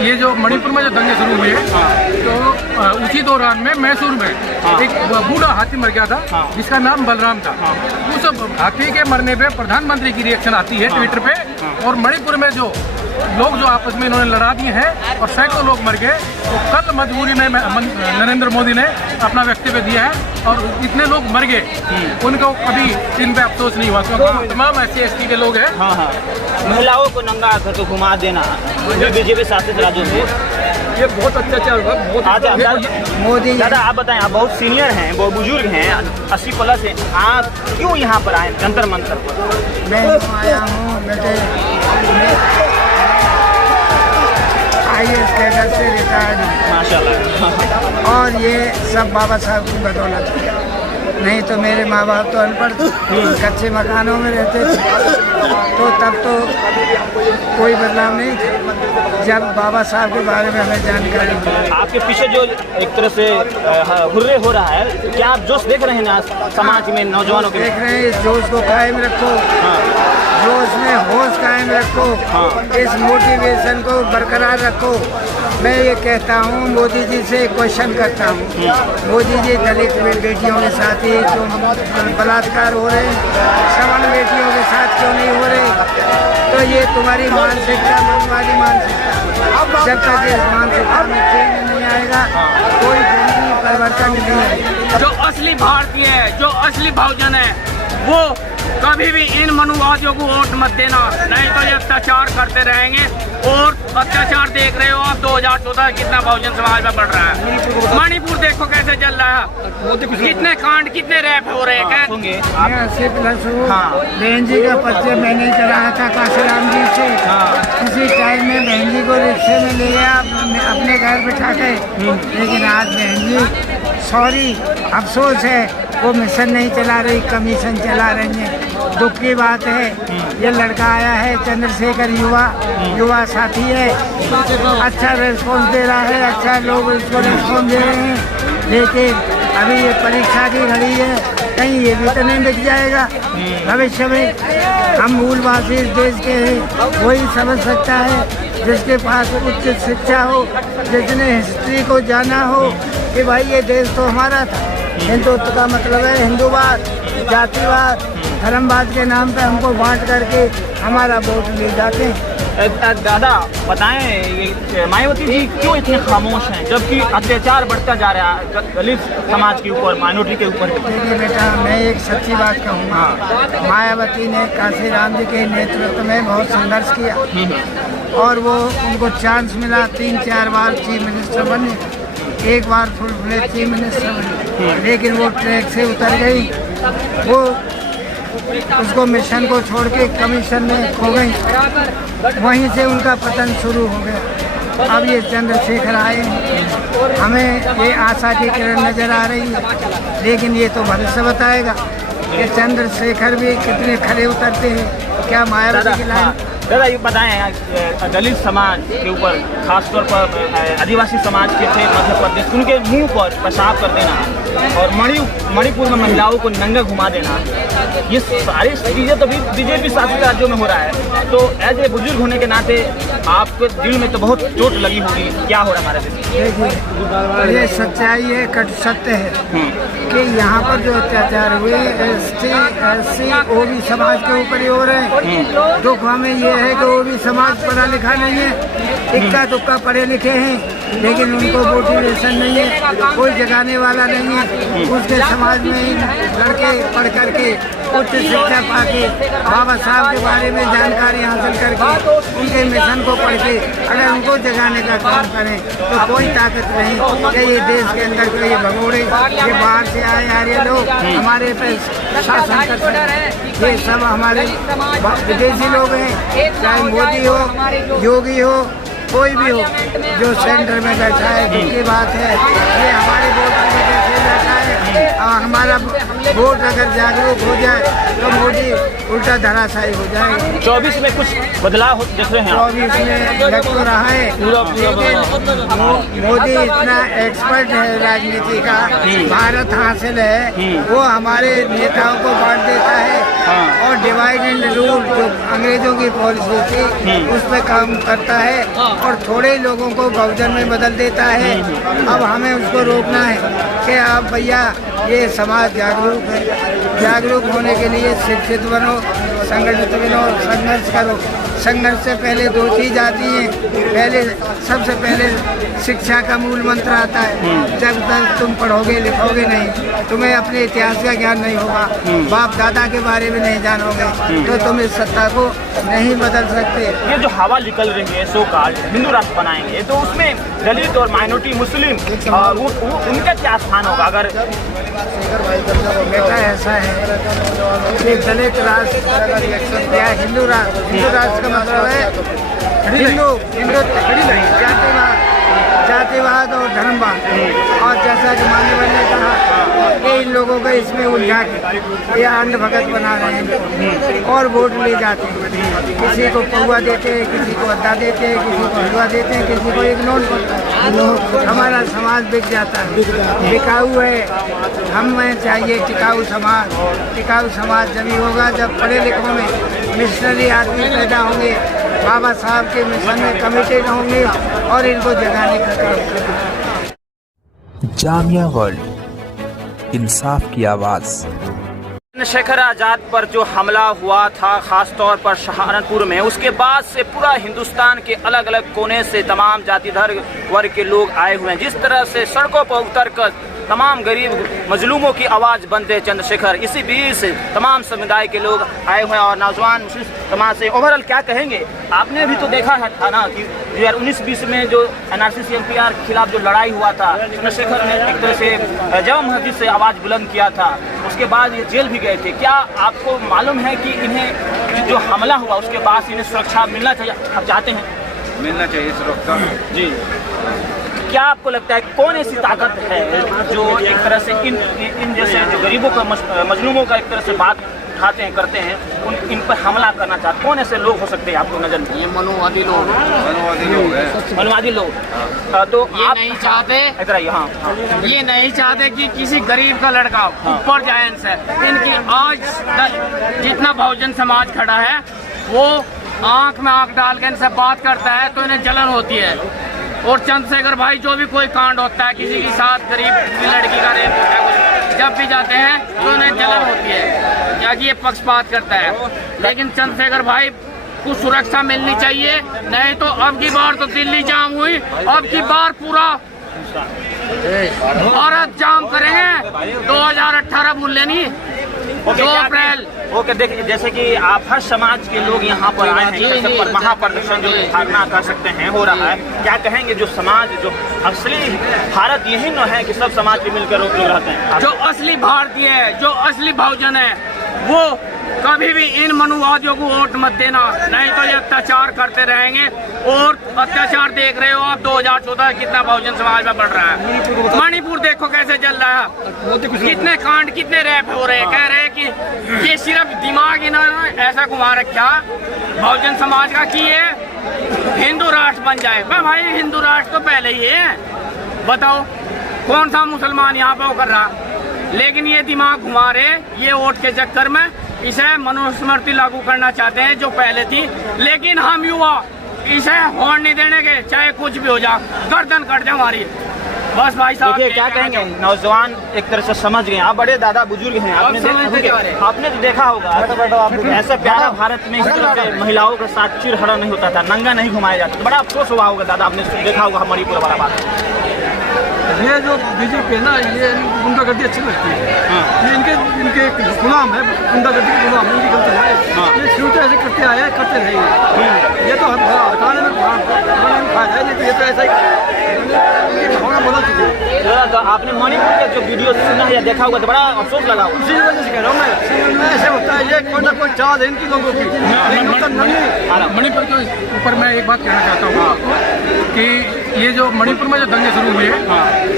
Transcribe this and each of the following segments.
ये जो मणिपुर में जो दंगे शुरू हुए तो उसी दौरान में मैसूर में एक बूढ़ा हाथी मर गया था जिसका नाम बलराम था। उस हाथी के मरने पे प्रधानमंत्री की रिएक्शन आती है ट्विटर पे, और मणिपुर में जो लोग जो आपस में इन्होंने लड़ा दिए हैं और सैकड़ों लोग मर गए। तो कल मजबूरी में नरेंद्र मोदी ने अपना वक्तव्य दिया है और इतने लोग मर गए उनको कभी इन पे अफसोस नहीं हुआ, क्योंकि तमाम SC/ST के लोग हैं। महिलाओं को नंगा करके घुमा देना बीजेपी शासित राज्यों में, ये बहुत अत्याचार हुआ। बहुत मोदी दादा आप बताएं, आप बहुत सीनियर हैं, बहुत बुजुर्ग हैं, 80 प्लस हैं, आप क्यों यहाँ पर आए जंतर मंतर पर? मैं आया हूँ बेटे, IAS कैडर से रिटायर्ड हूँ माशाल्लाह। और ये सब बाबा साहब की बदौलत है। नहीं तो मेरे माँ बाप तो अनपढ़ कच्चे मकानों में रहते थे, तो तब तो कोई बदलाव नहीं था। जब बाबा साहब के बारे में हमें जानकारी मिली। आपके पीछे जो एक तरह से हुर्रे हो रहा है, क्या आप जोश देख रहे हैं ना समाज में नौजवानों के? देख रहे हैं, इस जोश को कायम रखो, जोश में होश कायम रखो, इस मोटिवेशन को बरकरार रखो। मैं ये कहता हूँ, मोदी जी से क्वेश्चन करता हूँ, मोदी जी दलित बेटियों के साथ ही जो बलात्कार हो रहे हैं, सवर्ण बेटियों के साथ क्यों नहीं हो रहे? तो ये तुम्हारी मानसिकता मनवादी मानसिकता, जब तक इस मानसिकता में चेंज नहीं आएगा कोई जल्दी परिवर्तन नहीं है। जो असली भारतीय है, जो असली बहुजन है, वो कभी भी इन मनुवादियों को वोट मत देना, नहीं तो ये अत्याचार करते रहेंगे। और अत्याचार देख रहे हो आप, 2014 कितना बहुजन समाज में बढ़ रहा है। मणिपुर देखो कैसे चल रहा है, कितने कांड कितने रैप हो रहे हैं। होंगे मैं 80+ हूँ। बहन जी का परिचय मैंने कराया था काशीराम जी से। उसी टाइम में बहन जी को रिक्शे में ले गया अपने घर बिठा के, लेकिन आज बहन जी सॉरी, अफसोस है वो मिशन नहीं चला रही, कमीशन चला रही है। दुख की बात है। ये लड़का आया है चंद्रशेखर, युवा साथी है, अच्छा रिस्पॉन्स दे रहा है, अच्छा लोग इसको रिस्पॉन्स दे रहे हैं, लेकिन अभी ये परीक्षा की घड़ी है, कहीं ये भी तो नहीं बिक जाएगा भविष्य में। हम मूलवासी इस देश के हैं, वही समझ सकता है जिसके पास उच्च शिक्षा हो, जिसने हिस्ट्री को जाना हो कि भाई ये देश तो हमारा था। हिंदुत्व का मतलब है हिंदूवाद, जातिवाद, धर्मवाद के नाम पे हमको बांट करके हमारा वोट ले जाते हैं। दादा बताएं, मायावती जी क्यों इतने खामोश हैं जबकि अत्याचार बढ़ता जा रहा है दलित समाज के ऊपर, माइनॉरिटी के ऊपर? देखिए बेटा, मैं एक सच्ची बात कहूँगा, मायावती ने काशीराम जी के नेतृत्व में बहुत संघर्ष किया और वो उनको चांस मिला, 3-4 बार चीफ मिनिस्टर बने, एक बार फुल फ्लेज चीफ मिनिस्टर बने, लेकिन वो ट्रैक से उतर गई। वो उसको मिशन को छोड़ के कमीशन में खो गई, वहीं से उनका पतन शुरू हो गया। अब ये चंद्रशेखर आए, हमें ये आशा की किरण नजर आ रही है, लेकिन ये तो भविष्य बताएगा कि चंद्रशेखर भी कितने खड़े उतरते हैं। क्या मायावती की लाइन? दादा ये बताएं, दलित समाज के ऊपर खासतौर पर आदिवासी समाज के थे मध्य प्रदेश, उनके मुंह पर पेशाब कर देना और मणिपुर में महिलाओं को नंगा घुमा देना, ये सारी चीज़ें तो बीजेपी शासित राज्यों में हो रहा है। तो एज ए बुजुर्ग होने के नाते आपके दिल में तो बहुत चोट लगी होगी, क्या हो रहा है हमारे देश? देखिए, ये सच्चाई है, कट सत्य है कि यहाँ पर जो अत्याचार हुए SC OB समाज के ऊपर ही हो रहे हैं। दुख हमें ये है कि OB समाज पढ़ा लिखा नहीं है, इक्का दुक्का पढ़े लिखे हैं, लेकिन उनको मोटिवेशन नहीं है, कोई जगाने वाला नहीं है। उसके समाज में ही लड़के पढ़ करके उच्च शिक्षा पाके बाबा साहब के बारे में जानकारी हासिल करके उनके मिशन को पढ़ के अगर उनको जगाने का काम करें तो कोई ताकत नहीं कि ये देश के अंदर कोई भगोड़े, ये बाहर से आए आर्य लोग हमारे पे शासन कर सकते। ये सब हमारे विदेशी लोग हैं, चाहे मोदी हो, योगी हो, कोई भी हो, जो सेंटर में बैठा है, ये बात है, ये हमारे वोट की वजह से बैठा है और हमारा वोट अगर जागरूक हो जाए तो मोदी उल्टा धराशायी हो जाएगा। 24 में कुछ बदलाव देख रहे हैं आप? 24 में लग तो रहा है, लेकिन मोदी इतना एक्सपर्ट है राजनीति का, भारत हासिल है, वो हमारे नेताओं को बांट देता है और डिवाइड एंड रूल जो अंग्रेजों की पॉलिसी थी उस पर काम करता है और थोड़े लोगों को बहुजन में बदल देता है। अब हमें उसको रोकना है कि आप भैया ये समाज जागरूक है, जागरूक होने के लिए शिक्षित बनो, संगठित बनो, संघर्ष करो। संघर्ष से पहले दो चीज आती हैं, पहले सबसे पहले शिक्षा का मूल मंत्र आता है। जब तक तुम पढ़ोगे लिखोगे नहीं, तुम्हें अपने इतिहास का ज्ञान नहीं होगा, बाप दादा के बारे में नहीं जानोगे, तो तुम इस सत्ता को नहीं बदल सकते। ये जो हवा निकल रही है सो कॉल्ड हिंदू राष्ट्र बनाएंगे, तो उसमें दलित और माइनॉरिटी मुस्लिम उनका क्या स्थान होगा? अगर बेटा ऐसा है कि दलित राष्ट्र या हिंदू राष्ट्र का मतलब है हिंदू जातिवाद और धर्मवाद। और जैसा कि मान्यवर ने कहा कि इन लोगों को इसमें उलझा के ये अंध भगत बना रहे हैं और वोट ले जाते हैं। किसी को पौवा देते हैं, किसी को अद्दा देते हैं, किसी को हलवा देते हैं, किसी को एक नोट। हमारा समाज बिक जाता है, बिकाऊ है। हमें चाहिए टिकाऊ समाज। टिकाऊ समाज जब ही होगा जब पढ़े लिखों में मिशनरी आदमी पैदा होंगे, बाबा साहब के मिशन में कमिटेड होंगे और इनको जगाने का काम करेंगे। जामिया वर्ल्ड, इंसाफ की आवाज़। चंद्रशेखर आज़ाद पर जो हमला हुआ था खास तौर पर सहारनपुर में, उसके बाद से पूरा हिंदुस्तान के अलग अलग कोने से तमाम जाति धर्म वर्ग के लोग आए हुए हैं। जिस तरह से सड़कों पर उतरकर तमाम गरीब मजलूमों की आवाज़ बनते चंद्रशेखर, इसी बीच से तमाम समुदाय के लोग आए हुए हैं और नौजवान मुस्लिम समाज से ओवरऑल क्या कहेंगे? आपने भी तो देखा है था ना कि 2019-20 में जो NRC CMPR के खिलाफ जो लड़ाई हुआ था, चंद्रशेखर ने एक तरह से जामा मस्जिद से आवाज़ बुलंद किया था, उसके बाद ये जेल भी गए थे। क्या आपको मालूम है कि इन्हें जो हमला हुआ उसके बाद इन्हें सुरक्षा मिलना चाहिए? आप चाहते हैं मिलना चाहिए सुरक्षा जी। क्या आपको लगता है कौन ऐसी ताकत है जो एक तरह से इन जैसे जो गरीबों का मजलूमों का एक तरह से बात उठाते हैं करते हैं, इन पर हमला करना चाहते? कौन ऐसे लोग हो सकते हैं आपको नजर में? ये मनुवादी लोग हैं। मनुवादी लोग। तो ये आप नहीं चाहते, इधर आइए। हाँ, ये नहीं चाहते कि किसी गरीब का लड़का ऊपर जाए इनसे। इनकी आज जितना बहुजन समाज खड़ा है वो आंख में आंख डाल के इनसे बात करता है तो इन्हें जलन होती है। और चंद्रशेखर भाई जो भी कोई कांड होता है, किसी के साथ गरीब की लड़की का रेप होता है, जब भी जाते हैं तो इन्हें जलन होती है क्या कि ये पक्षपात करता है। लेकिन चंद्रशेखर भाई को सुरक्षा मिलनी चाहिए, नहीं तो अब की बार तो दिल्ली जाम हुई, अब की बार पूरा भारत जाम करेंगे। 2018 भूल लेनी, 2 अप्रैल। ओके, देखिए जैसे कि आप हर समाज के लोग यहाँ पर आए हैं, पर महाप्रदर्शन जो धारणा कर सकते हैं हो रहा है, क्या कहेंगे? जो समाज जो असली भारत यही न है कि सब समाज के मिलकर रहते हैं। जो असली भारतीय है, जो असली बहुजन है, वो कभी भी इन मनुवादियों को वोट मत देना, नहीं तो ये अत्याचार करते रहेंगे। और अत्याचार देख रहे हो आप 2014 कितना बहुजन समाज में बढ़ रहा है। मणिपुर देखो कैसे चल रहा है, कितने कांड कितने रैप हो रहे हैं। कह रहे हैं कि ये सिर्फ दिमाग इन्होंने ऐसा घुमा रखा बहुजन समाज का कि ये हिंदू राष्ट्र बन जाए। भाई हिंदू राष्ट्र तो पहले ही है, बताओ कौन सा मुसलमान यहाँ पे वो कर रहा। लेकिन ये दिमाग घुमा रहे, ये वोट के चक्कर में इसे मनुस्मृति लागू करना चाहते हैं जो पहले थी। लेकिन हम युवा इसे होने नहीं देने के, चाहे कुछ भी हो जाए, गर्दन कट जाए हमारी। बस भाई साहब देखिए क्या कहेंगे? नौजवान एक तरह से समझ गए, आप बड़े दादा बुजुर्ग हैं, आपने तो देखा होगा ऐसा प्यारा भारत में इस तरह से महिलाओं के साथ चिरहरण नहीं होता था, नंगा नहीं घुमाया जाता। बड़ा अफसोस हुआ होगा दादा, आपने देखा होगा मणिपुर वाला बात। ये जो बीजेपी है ना, ये गुंडागर्दी अच्छी लगती है। ये इनके गुलाम है, गुंडागर्दी के गुलाम है, इनकी गलती है। ये शुरू से ऐसे करते आए हैं, करते रहेंगे। ये तो हटाने में फायदा है, ये तो ऐसा ही भावना बदल चुकी है। तो आपने मणिपुर का जो वीडियो सुना है या देखा होगा तो बड़ा अफसोस लगा होगा। उसी वजह से कह रहा हूँ मैं, ऐसे होता है ये कोई ना कोई चाल है इनकी लोगों की। मणिपुर के ऊपर मैं एक बात कहना चाहता हूँ कि ये जो मणिपुर में जो दंगे शुरू हुए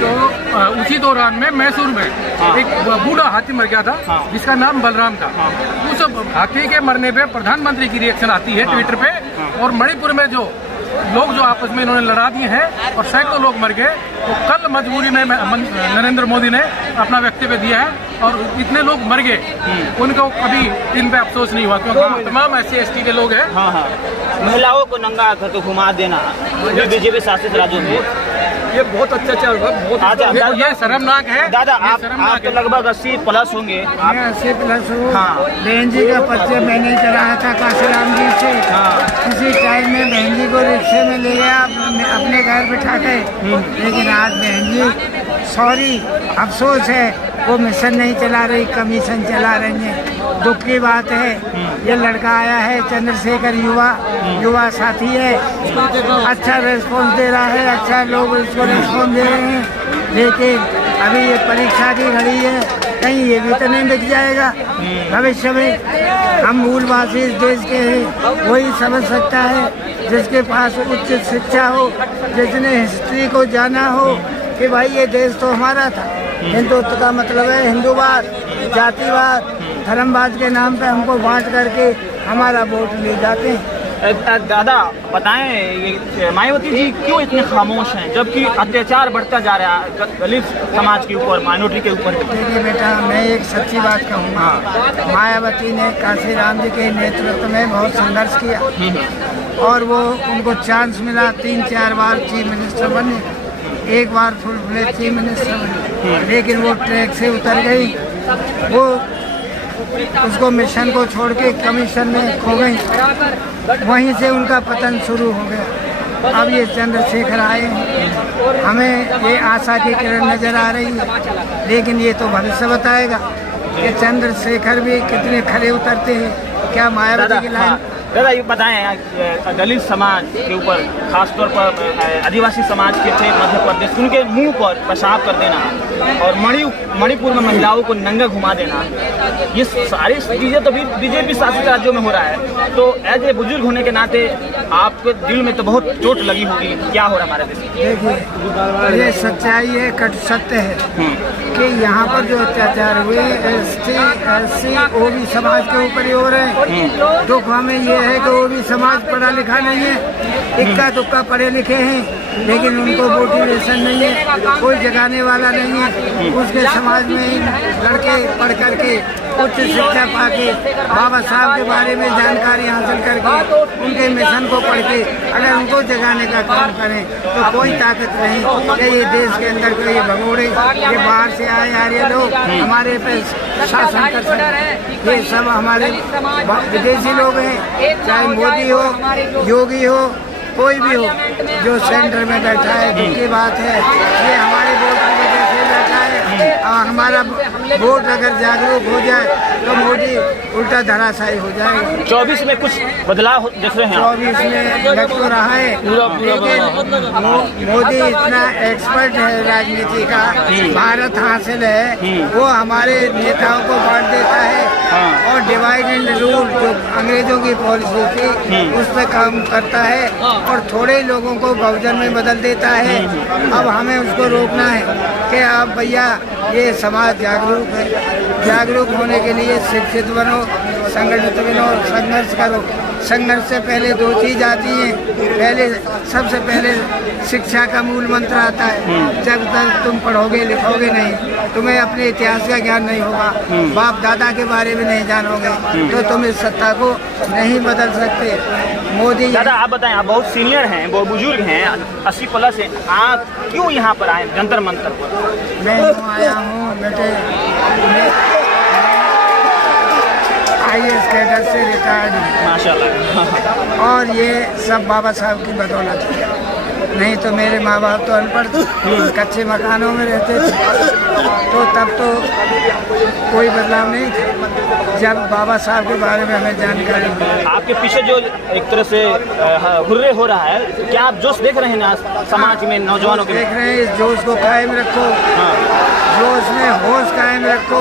तो उसी दौरान में मैसूर में एक बूढ़ा हाथी मर गया था जिसका नाम बलराम था। उस हाथी के मरने पे प्रधानमंत्री की रिएक्शन आती है ट्विटर पे, और मणिपुर में जो लोग जो आपस में इन्होंने लड़ा दिए हैं और सैकड़ों लोग मर गए, तो कल मजबूरी में नरेंद्र मोदी ने अपना वक्तव्य दिया है और इतने लोग मर गए उनको कभी इन पे अफसोस नहीं हुआ, क्योंकि तमाम SC/ST के लोग हैं। महिलाओं को नंगा करके घुमा देना बीजेपी शासित राज्यों में ये बहुत अत्याचार हुआ, बहुत ये शर्मनाक है। दादा आप तो लगभग 80+ होंगे। मैं 80+ हूँ। हाँ। बहन जी का परिचय मैंने कराया था काशीराम जी से। किसी टाइम में बहन जी को रिक्शे में ले गया अपने घर बिठा के, लेकिन आज बहन जी सॉरी अफसोस है वो मिशन नहीं चला रही, कमीशन चला रही है। दुख की बात है। ये लड़का आया है चंद्रशेखर युवा साथी है, अच्छा रिस्पॉन्स दे रहा है, अच्छा लोग इसको रिस्पॉन्स दे रहे हैं, लेकिन अभी ये परीक्षा की घड़ी है, कहीं ये भी तो नहीं बिक जाएगा भविष्य में। हम मूलवासी इस देश के हैं, वही समझ सकता है जिसके पास उच्च शिक्षा हो, जिसने हिस्ट्री को जाना हो कि भाई ये देश तो हमारा था। हिंदुत्व का मतलब है हिंदूवाद, जातिवाद, धर्मवाद के नाम पे हमको बांट करके हमारा वोट ले जाते हैं। दादा बताएं ये मायावती जी क्यों इतने खामोश हैं जबकि अत्याचार बढ़ता जा रहा है दलित समाज के ऊपर, माइनॉरिटी के ऊपर? देखिए बेटा, मैं एक सच्ची बात कहूँगा, मायावती ने काशीराम जी के नेतृत्व में बहुत संघर्ष किया और वो उनको चांस मिला, 3-4 बार चीफ मिनिस्टर बने, एक बार फुल फ्लेज चीफ मिनिस्टर बने, लेकिन वो ट्रैक से उतर गई। वो उसको मिशन को छोड़ के कमीशन में खो गई, वहीं से उनका पतन शुरू हो गया। अब ये चंद्रशेखर आए हैं, हमें ये आशा की किरण नजर आ रही है, लेकिन ये तो भविष्य बताएगा कि चंद्रशेखर भी कितने खरे उतरते हैं। क्या मायावती की लाइन? दादा ये बताएं दलित समाज के ऊपर खासतौर पर आदिवासी समाज के थे मध्य प्रदेश, उनके मुंह पर पेशाब कर देना और मणिपुर में महिलाओं को नंगा घुमा देना, ये सारी चीज़ें तो बीजेपी शासित राज्यों में हो रहा है। तो एज ए बुजुर्ग होने के नाते आपके दिल में तो बहुत चोट लगी होगी, क्या हो रहा हमारे देश में? देखिए, ये सच्चाई है, कट सत्य है कि यहाँ पर जो अत्याचार हुए SC OB समाज के ऊपर ही हो रहे हैं। दुख हमें ये है कि OB समाज पढ़ा लिखा नहीं है, इक्का दुक्का पढ़े लिखे हैं, लेकिन उनको मोटिवेशन नहीं है, कोई जगाने वाला नहीं है। उसके समाज में लड़के पढ़ करके उच्च शिक्षा पाके बाबा साहब के बारे में जानकारी हासिल करके उनके मिशन को पढ़ के अगर उनको जगाने का काम करें तो कोई ताकत नहीं कि ये देश के अंदर कोई भगोड़े ये बाहर से आए आर्य लोग हमारे पे शासन कर सकते। ये सब हमारे विदेशी लोग हैं, चाहे मोदी हो, योगी हो, कोई भी हो, जो सेंटर में बैठा है, जिनकी बात है ये हमारे वोट की वजह से बैठा है। हमारा वोट अगर जागरूक हो जाए तो मोदी उल्टा धराशायी हो जाएगा। 24 में कुछ बदलाव देख रहे हैं? 24 में लग तो रहा है, लेकिन मोदी इतना एक्सपर्ट है राजनीति का, भारत हासिल है, वो हमारे नेताओं को बांट देता है और डिवाइड एंड रूल जो अंग्रेजों की पॉलिसी थी उस पर काम करता है और थोड़े लोगों को बहुजन में बदल देता है। अब हमें उसको रोकना है कि आप भैया ये समाज जागरूक है, जागरूक होने के लिए शिक्षित बनो, संगठित बनो, संघर्ष करो। संघर्ष से पहले 2 चीज़ आती हैं, सबसे पहले शिक्षा का मूल मंत्र आता है। जब तक तुम पढ़ोगे लिखोगे नहीं, तुम्हें अपने इतिहास का ज्ञान नहीं होगा, बाप दादा के बारे में नहीं जानोगे, तो तुम इस सत्ता को नहीं बदल सकते। मोदी दादा आप बताएं, आप बहुत सीनियर हैं, बहुत बुजुर्ग हैं, 80+ हैं, आप क्यों यहाँ पर आए जंतर मंतर पर? मैं आया हूँ बेटे, IAS कैडर से रिटायर्ड हूँ माशाल्लाह। और ये सब बाबा साहब की बदौलत है, नहीं तो मेरे माँ बाप तो अनपढ़ कच्चे मकानों में रहते थे, तो तब तो कोई बदलाव नहीं था। जब बाबा साहब के बारे में हमें जानकारी मिली, आपके पीछे जो एक तरह से हुर्रे हो रहा है, क्या आप जोश देख रहे हैं ना समाज में नौजवानों के? देख रहे हैं, इस जोश को कायम रखो। जो उसमें होश कायम रखो,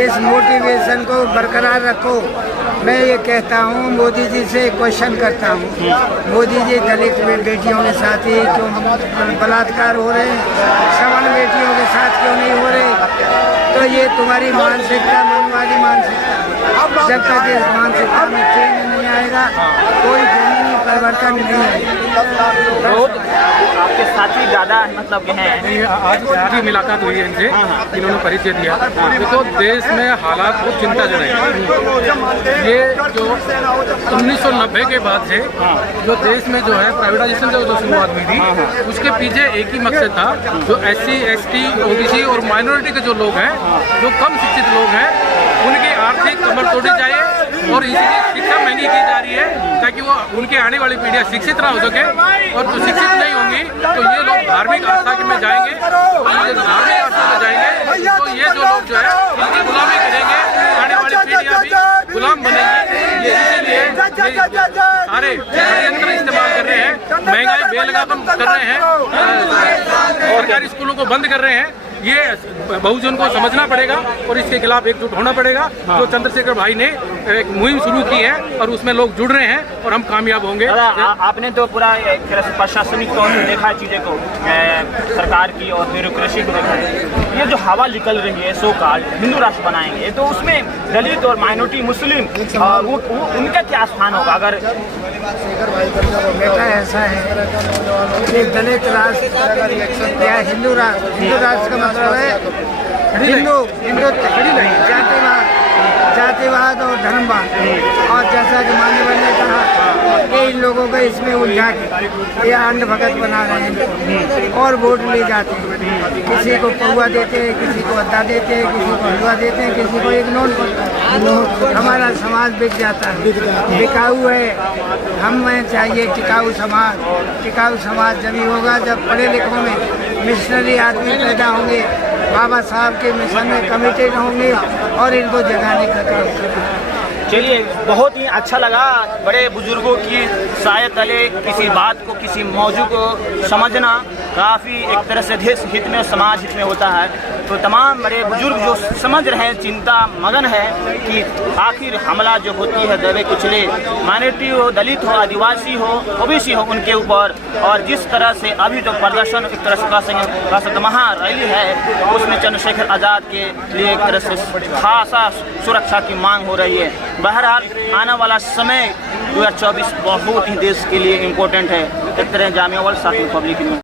इस मोटिवेशन को बरकरार रखो। मैं ये कहता हूँ, मोदी जी से क्वेश्चन करता हूँ, मोदी जी दलित बेटियों के साथ ही क्यों बलात्कार हो रहे हैं, सवर्ण बेटियों के साथ क्यों नहीं हो रहे? तो ये तुम्हारी मानसिकता मनवादी मानसिकता, जब तक इस मानसिकता में चेंज नहीं आएगा कोई जमीनी परिवर्तन नहीं आएगा। बहुत आपके साथी दादा मतलब के हैं। नहीं, आज ही मुलाकात हुई है इनसे, इन्होंने परिचय दिया। देखो, देश में हालात बहुत चिंताजनक है। ये जो 1990 के बाद से जो देश में जो है प्राइवेटाइजेशन जो शुरुआत हुई थी, उसके पीछे एक ही मकसद था, जो SC, ST, OBC और माइनॉरिटी के जो लोग हैं, जो कम शिक्षित लोग हैं, उनकी आर्थिक कमर तोड़ी जाए और इसलिए शिक्षा महंगी की जा रही है ताकि वो उनकी आने वाली पीढ़ियाँ शिक्षित ना हो सके। और जो शिक्षित नहीं होंगी तो ये लोग धार्मिक आस्था में जाएंगे, और ये धार्मिक आस्था में जाएंगे तो ये जो लोग जो है इनकी गुलामी करेंगे, आने वाली पीढ़ियाँ भी गुलाम बनेंगी। ये इसीलिए सारे षड्यंत्र इस्तेमाल कर रहे हैं, महंगाई बेलगाम कर रहे हैं, सरकारी स्कूलों को बंद कर रहे हैं। ये बहुजन को समझना पड़ेगा और इसके खिलाफ एकजुट होना पड़ेगा। जो चंद्रशेखर भाई ने एक मुहिम शुरू की है और उसमें लोग जुड़ रहे हैं और हम कामयाब होंगे। आपने तो पूरा एक तरह से प्रशासनिक तौर से देखा है चीज़ें को, सरकार की और ब्यूरोक्रेसी को देखा है। ये जो हवा निकल रही है सो कॉल्ड हिंदू राष्ट्र बनाएंगे, तो उसमें दलित और माइनॉरिटी मुस्लिम उनका क्या स्थान होगा? अगर बेटा ऐसा है कि दलित राष्ट्र या हिंदू राष्ट्र का मतलब है हिंदुत्व, जातिवाद और धर्मवाद। और जैसा कि माननीय ने कहा कि इन लोगों को इसमें उलझा के ये अंध भगत बना रहे हैं और वोट ले जाते हैं। किसी को पौवा देते हैं, किसी को अद्दा देते हैं, किसी को हलवा देते हैं, किसी को एक नोट। हमारा समाज बिक जाता है, बिकाऊ है। हमें चाहिए टिकाऊ समाज। टिकाऊ समाज जब ही होगा जब पढ़े लिखों में मिशनरी आदमी पैदा होंगे, बाबा साहब के मिशन में कमिटेड होंगे और इनको जगाने का काम करेंगे। चलिए, बहुत ही अच्छा लगा बड़े बुजुर्गों की साय तले किसी बात को, किसी मौजू को समझना काफ़ी एक तरह से देश हित में, समाज हित में होता है। तो तमाम बड़े बुजुर्ग जो समझ रहे हैं, चिंता मगन है कि आखिर हमला जो होती है दबे कुचले माइनॉरिटी हो, दलित हो, आदिवासी हो, OBC हो, उनके ऊपर। और जिस तरह से अभी जो प्रदर्शन एक तरह से महारैली है उसमें चंद्रशेखर आज़ाद के लिए एक तरह से खासा सुरक्षा की मांग हो रही है। बहरहाल आने वाला समय 2024 बहुत ही देश के लिए इम्पोर्टेंट है। एक तरह जामिया वर्ल्ड साथ में पब्लिक